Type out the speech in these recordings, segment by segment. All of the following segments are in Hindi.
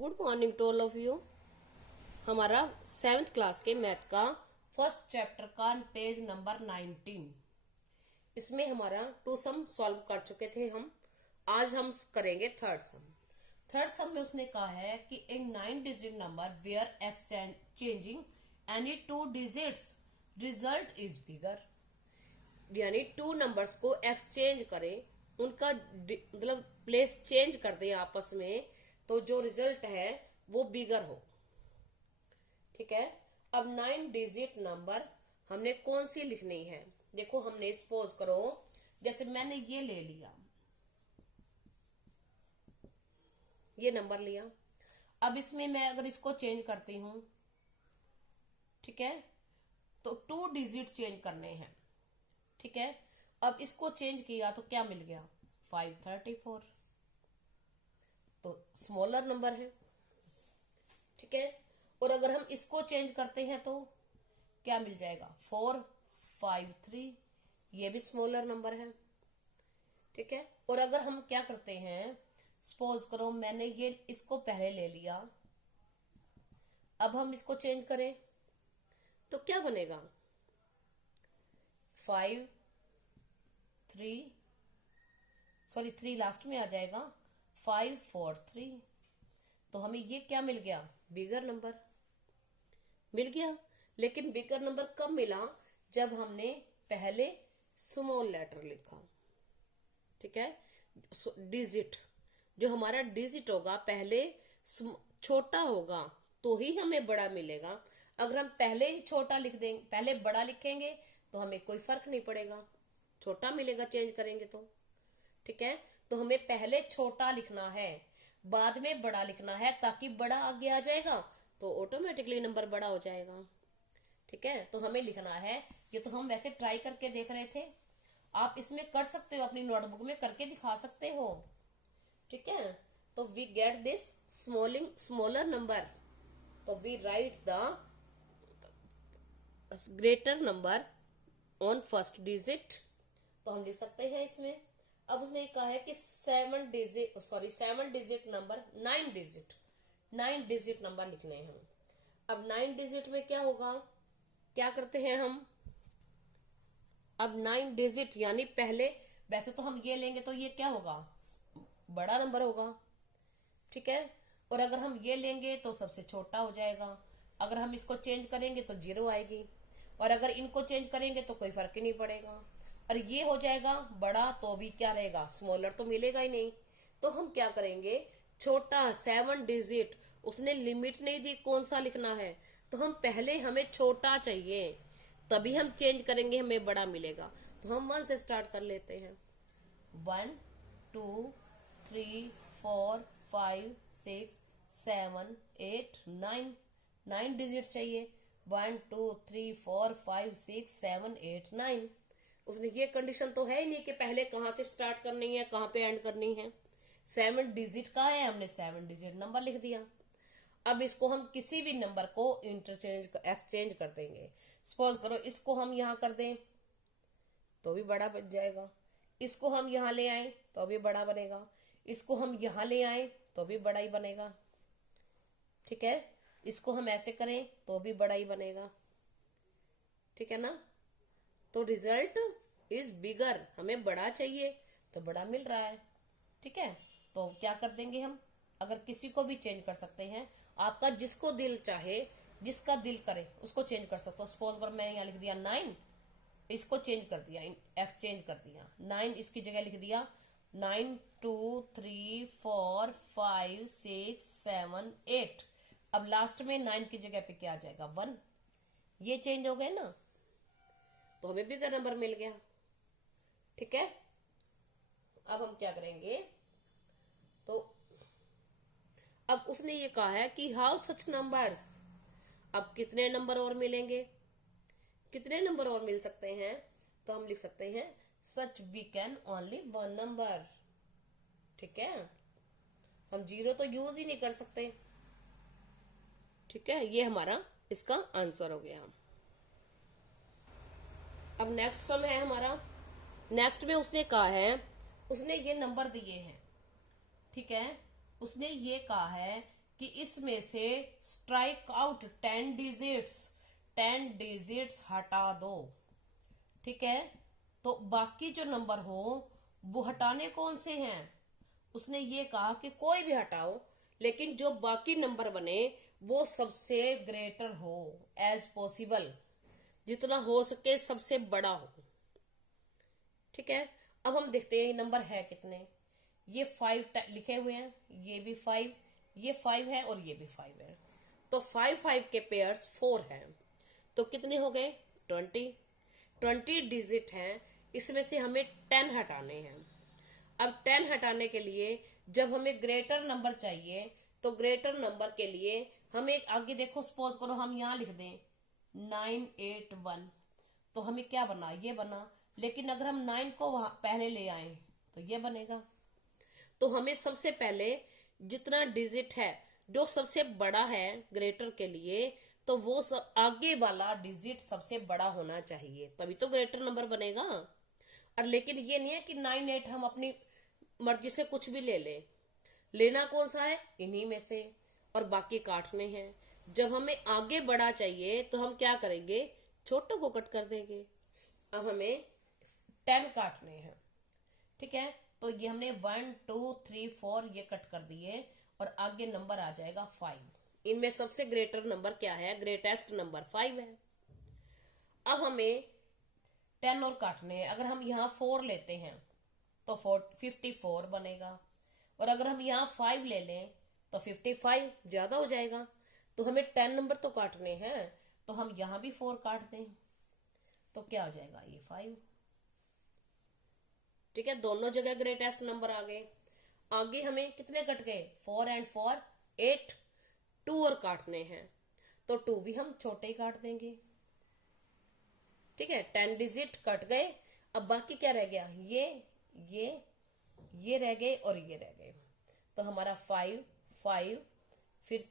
Good morning to all of you. हमारा 7th क्लास के मैथ का फर्स्ट चैप्टर का पेज नंबर 19। इसमें हमारा टू सम सॉल्व कर चुके थे हम। आज हम करेंगे थर्ड सम। थर्ड सम में उसने कहा है कि in 9 digit number where exchanging any 2 digits result is bigger. यानी 2 नंबर्स को एक्सचेंज करें, उनका मतलब प्लेस चेंज कर दें आपस में, तो जो रिजल्ट है वो बिगर हो। ठीक है। अब 9 डिजिट नंबर हमने कौन सी लिखनी है? देखो, हमने सपोज करो जैसे मैंने ये ले लिया, ये नंबर लिया। अब इसमें मैं अगर इसको चेंज करती हूं, ठीक है, तो 2 डिजिट चेंज करने हैं। ठीक है। अब इसको चेंज किया तो क्या मिल गया? 534। तो स्मॉलर नंबर है। ठीक है। और अगर हम इसको चेंज करते हैं तो क्या मिल जाएगा? 453। ये भी स्मॉलर नंबर है। ठीक है। और अगर हम क्या करते हैं, सपोज करो मैंने ये इसको पहले ले लिया, अब हम इसको चेंज करें तो क्या बनेगा? 3 लास्ट में आ जाएगा, 543। तो हमें ये क्या मिल गया? बिगर नंबर मिल गया। लेकिन बिगर नंबर कब मिला? जब हमने पहले स्मॉल लेटर लिखा। ठीक है। डिजिट, जो हमारा डिजिट होगा पहले छोटा होगा तो ही हमें बड़ा मिलेगा। अगर हम पहले ही छोटा लिख देंगे, पहले बड़ा लिखेंगे, तो हमें कोई फर्क नहीं पड़ेगा, छोटा मिलेगा चेंज करेंगे तो। ठीक है। तो हमें पहले छोटा लिखना है, बाद में बड़ा लिखना है, ताकि बड़ा आगे आ जाएगा तो ऑटोमेटिकली नंबर बड़ा हो जाएगा। ठीक है। तो हमें लिखना है, ये तो हम वैसे ट्राई करके देख रहे थे, आप इसमें कर सकते हो, अपनी नोटबुक में करके दिखा सकते हो। ठीक है। तो we get this smaller number, तो we write the greater number on first digit. तो हम लिख सकते हैं इसमें। अब उसने कहा है कि 7 डिजिट नंबर, 9 डिजिट नंबर लिखने हैं। अब 9 डिजिट में क्या होगा? क्या करते हैं हम? अब 9 डिजिट यानी पहले, वैसे तो हम ये लेंगे तो ये क्या होगा? बड़ा नंबर होगा। ठीक है। और अगर हम ये लेंगे तो सबसे छोटा हो जाएगा। अगर हम इसको चेंज करेंगे तो 0 आएगी, और अगर इनको चेंज करेंगे तो कोई फर्क ही नहीं पड़ेगा। और ये हो जाएगा बड़ा, तो भी क्या रहेगा? स्मॉलर तो मिलेगा ही नहीं। तो हम क्या करेंगे? छोटा 7 डिजिट, उसने लिमिट नहीं दी कौन सा लिखना है, तो हम पहले, हमें छोटा चाहिए, तभी हम चेंज करेंगे, हमें बड़ा मिलेगा। तो हम 1 से स्टार्ट कर लेते हैं। 1 2 3 4 5 6 7 8 9। 9 डिजिट चाहिए। 1 2 3 4 5 6 7 8 9। उसने ये कंडीशन तो है ही नहीं कि पहले कहां से स्टार्ट करनी है, कहां पे एंड करनी है। 7 डिजिट का है, हमने 7 डिजिट नंबर लिख दिया। अब इसको हम किसी भी नंबर को एक्सचेंज कर देंगे। सपोज करो इसको हम यहां कर दें तो भी बड़ा बन जाएगा, इसको हम यहां ले आए तो भी बड़ा बनेगा, इसको हम यहां ले आए तो भी बड़ा ही बनेगा। ठीक है। इसको हम ऐसे करें तो भी बड़ा ही बनेगा। ठीक है ना। तो रिजल्ट इज बिगर, हमें बड़ा चाहिए तो बड़ा मिल रहा है। ठीक है। तो क्या कर देंगे हम? अगर किसी को भी चेंज कर सकते हैं, आपका जिसको दिल चाहे, जिसका दिल करे उसको चेंज कर सकते हो। सपोज अगर मैं यहाँ लिख दिया 9, इसको चेंज कर दिया, एक्सचेंज कर दिया, 9 इसकी जगह लिख दिया 9 2 3 4 5 6 7 8। अब लास्ट में 9 की जगह पे क्या आ जाएगा? 1। ये चेंज हो गए ना, तो हमें बिगर नंबर मिल गया। ठीक है। अब हम क्या करेंगे, तो अब उसने ये कहा है कि हाउ सच नंबर्स। अब कितने नंबर और मिलेंगे? कितने नंबर और मिल सकते हैं? तो हम लिख सकते हैं such we can only 1 number. ठीक है। हम 0 तो यूज ही नहीं कर सकते। ठीक है। ये हमारा इसका आंसर हो गया। अब नेक्स्ट सम है हमारा। नेक्स्ट में उसने कहा है, उसने ये नंबर दिए हैं। ठीक है। उसने ये कहा है कि इसमें से स्ट्राइक आउट 10 डिजिट्स हटा दो। ठीक है, तो बाकी जो नंबर हो वो हटाने कौन से हैं? उसने ये कहा कि कोई भी हटाओ, लेकिन जो बाकी नंबर बने वो सबसे ग्रेटर हो, एज पॉसिबल, जितना हो सके सबसे बड़ा हो। ठीक है, अब हम देखते हैं ये नंबर है कितने। ये 5 लिखे हुए हैं, ये भी 5, ये 5 है और ये भी 5 है। तो 5 के पेयर्स 4 हैं, तो कितने हो गए? 20 डिजिट हैं, इसमें से हमें 10 हटाने हैं। अब 10 हटाने के लिए जब हमें ग्रेटर नंबर चाहिए, तो ग्रेटर नंबर के लिए हमें आगे देखो, सपोज करो हम यहां लिख दें 981, तो हमें क्या बना? ये बना। लेकिन अगर हम 9 को वहां पहले ले आए तो ये बनेगा। तो हमें सबसे पहले जितना डिजिट है जो सबसे बड़ा है ग्रेटर के लिए, तो वो सब आगे वाला डिजिट सबसे बड़ा होना चाहिए, तभी तो ग्रेटर नंबर बनेगा। और लेकिन ये नहीं है कि 9 8 हम अपनी मर्जी से कुछ भी ले लें। लेना कौन सा है? इन्हीं में से, और बाकी काटने हैं। जब हमें आगे बढ़ा चाहिए तो हम क्या करेंगे? छोटों को कट कर देंगे। अब हमें 10 काटने हैं। ठीक है, तो ये हमने 1 2 3 4 ये कट कर दिए, और आगे नंबर आ जाएगा 5। इनमें सबसे ग्रेटर नंबर क्या है? ग्रेटेस्ट नंबर 5 है। अब हमें 10 और काटने हैं। अगर हम यहाँ 4 लेते हैं तो 54 बनेगा, और अगर हम यहाँ 5 ले लें तो 55 ज्यादा हो जाएगा। तो हमें 10 नंबर तो काटने हैं, तो हम यहाँ भी 4 काट दें तो क्या हो जाएगा? ये 5। ठीक है, दोनों जगह ग्रेटेस्ट नंबर आ गए। आगे हमें कितने कट गए? 4 एंड 4 8। 2 और काटने हैं, तो 2 भी हम छोटे ही काट देंगे। ठीक है, 10 डिजिट कट गए। अब बाकी क्या रह गया? ये रह गए और ये रह गए। तो हमारा 5 5, फिर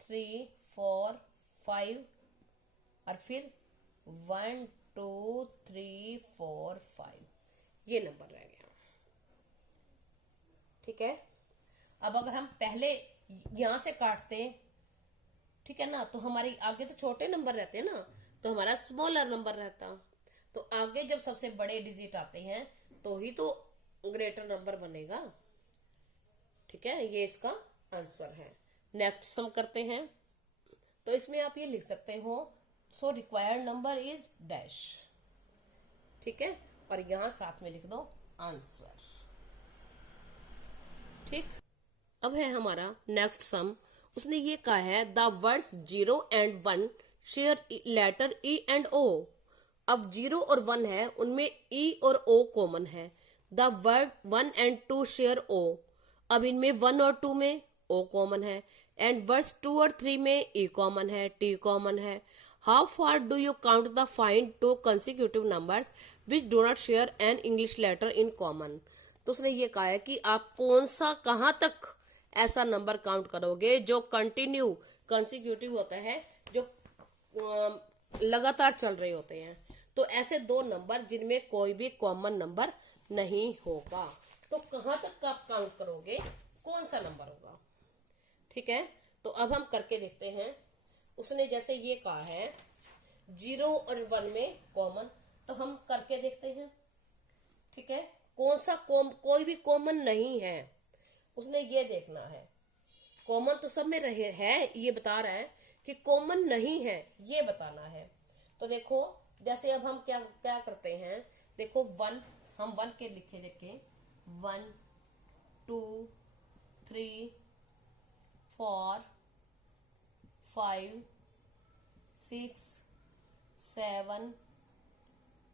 3 4 5, और फिर 1 2 3 4 5, ये नंबर रह गया। ठीक है, अब अगर हम पहले यहां से काटते, ठीक है ना, तो हमारी आगे तो छोटे नंबर रहते हैं ना, तो हमारा स्मॉलर नंबर रहता। तो आगे जब सबसे बड़े डिजिट आते हैं तो ही तो ग्रेटर नंबर बनेगा। ठीक है, ये इसका आंसर है। नेक्स्ट सम करते हैं। तो इसमें आप ये लिख सकते हो, so required number is dash. ठीक है, और यहां साथ में लिख दो आंसर। ठीक, अब है हमारा नेक्स्ट सम। उसने ये कहा है the words 0 and 1 share letter E and O. अब 0 और 1 है, उनमें ई और ओ कॉमन है। The word 1 and 2 share O. अब इनमें 1 और 2 में ओ कॉमन है, एंड वर्ड्स 2 और 3 में ई कॉमन है, टी कॉमन है। How far do you count the find 2 consecutive numbers which do not share an English letter in common. तो उसने ये कहा है कि आप कौन सा कहां तक ऐसा नंबर काउंट करोगे जो कंटिन्यू कंसेक्यूटिव होता है, जो लगातार चल रहे होते हैं। तो ऐसे 2 नंबर जिनमें कोई भी कॉमन नंबर नहीं होगा, तो कहां तक आप काउंट करोगे? कौन सा नंबर होगा? ठीक है, तो अब हम करके देखते हैं। उसने जैसे ये कहा है 0 और 1 में कॉमन, तो हम करके देखते हैं। ठीक है, कौन सा कोई भी कॉमन नहीं है, उसने ये देखना है। कॉमन तो सब में रहे है, ये बता रहा है कि कॉमन नहीं है, ये बताना है। तो देखो, जैसे अब हम क्या क्या करते हैं, देखो 1, हम 1 के लिखे देखे 1 2 3 4 5 6 7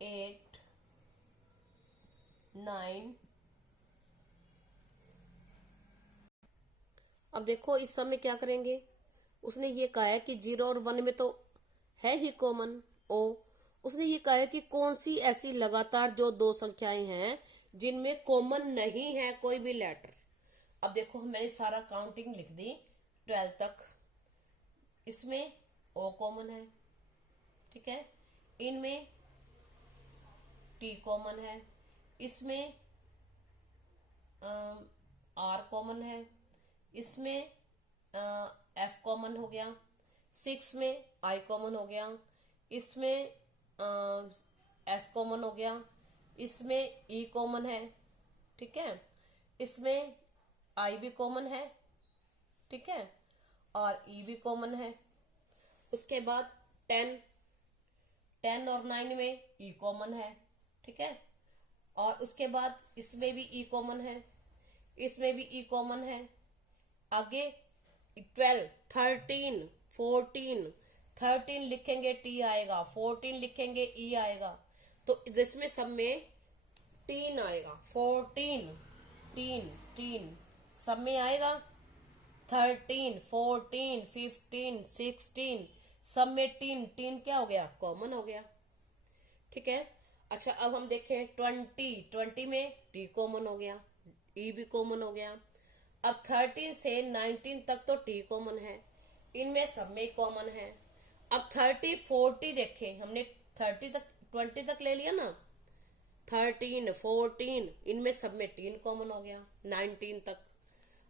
8 9। अब देखो इस सब में क्या करेंगे। उसने ये कहा है कि 0 और 1 में तो है ही कॉमन ओ। उसने ये कहा है कि कौन सी ऐसी लगातार जो 2 संख्याएं हैं जिनमें कॉमन नहीं है कोई भी लेटर। अब देखो मैंने सारा काउंटिंग लिख दी 12 तक। इसमें ओ कॉमन है, ठीक है, इनमें टी कॉमन है, इसमें आर कॉमन है, इसमें एफ कॉमन हो गया, 6 में आई कॉमन हो गया, इसमें एस कॉमन हो गया, इसमें ई कॉमन है, ठीक है, इसमें आई भी कॉमन है, ठीक है, और ई भी कॉमन है। उसके बाद 10 और 9 में ई कॉमन है, ठीक है, और उसके बाद इसमें भी ई कॉमन है, इसमें भी ई कॉमन है। आगे 12, 13, 14, 13 लिखेंगे टी आएगा, 14 लिखेंगे ई आएगा, तो जिसमें सब में टीन आएगा, 14 टीन टीन सब में आएगा, 13, 14, 15, 16 सब में टीन टीन क्या हो गया, कॉमन हो गया, ठीक है। अच्छा अब हम देखें 20 में टी कॉमन हो गया, ई भी कॉमन हो गया। अब 13 से 19 तक तो टी कॉमन है, इनमें सब में कॉमन है। अब 30, 40 देखें, हमने 30 तक 20 तक ले लिया ना, 13, 14 इनमें सब में टीन कॉमन हो गया, 19 तक।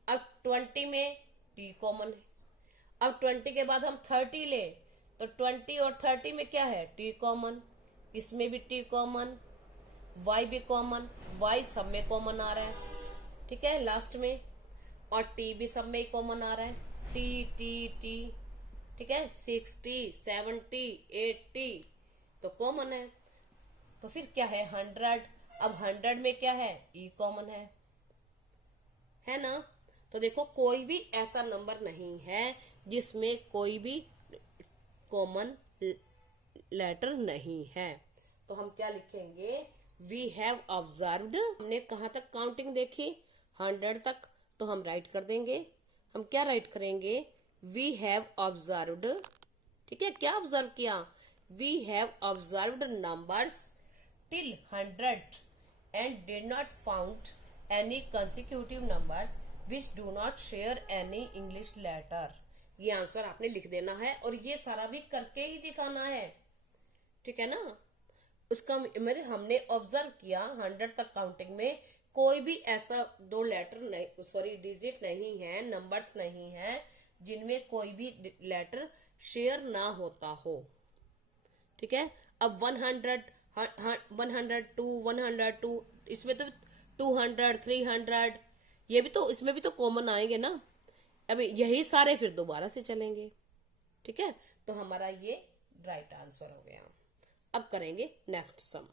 अब 20 में टी कॉमन है। अब 20 के बाद हम 30 ले, तो 20 और 30 में क्या है, टी कॉमन, इसमें भी टी कॉमन, वाई भी कॉमन, वाई सब में कॉमन आ रहा है, ठीक है लास्ट में, और टी भी सब में कॉमन आ रहा है, टी टी टी, ठीक है, 60, 70, 80 तो कॉमन है। तो फिर क्या है 100, अब 100 में क्या है, ई कॉमन है ना। तो देखो कोई भी ऐसा नंबर नहीं है जिसमें कोई भी कॉमन लेटर नहीं है। तो हम क्या लिखेंगे, वी हैव ऑब्जर्व्ड, हमने कहाँ तक काउंटिंग देखी, 100 तक, तो हम राइट कर देंगे। हम क्या राइट करेंगे, वी हैव ऑब्जर्व्ड, ठीक है, क्या ऑब्जर्व किया, we have observed numbers till 100 and did not found any consecutive numbers which do not share any English letter. ये आंसर आपने लिख देना है और ये सारा भी करके ही दिखाना है, ठीक है ना। उसका मेरे हमने ऑब्जर्व किया 100 तक काउंटिंग में कोई भी ऐसा दो लेटर नहीं, सॉरी डिजिट नहीं है, नंबर्स नहीं है जिनमें कोई भी लेटर शेयर ना होता हो, ठीक है। अब 100, 102, 102 इसमें तो 200, 300 ये भी तो, इसमें भी तो कॉमन आएंगे ना। अभी यही सारे फिर दोबारा से चलेंगे, ठीक है। तो हमारा ये राइट आंसर हो गया। अब करेंगे नेक्स्ट सम।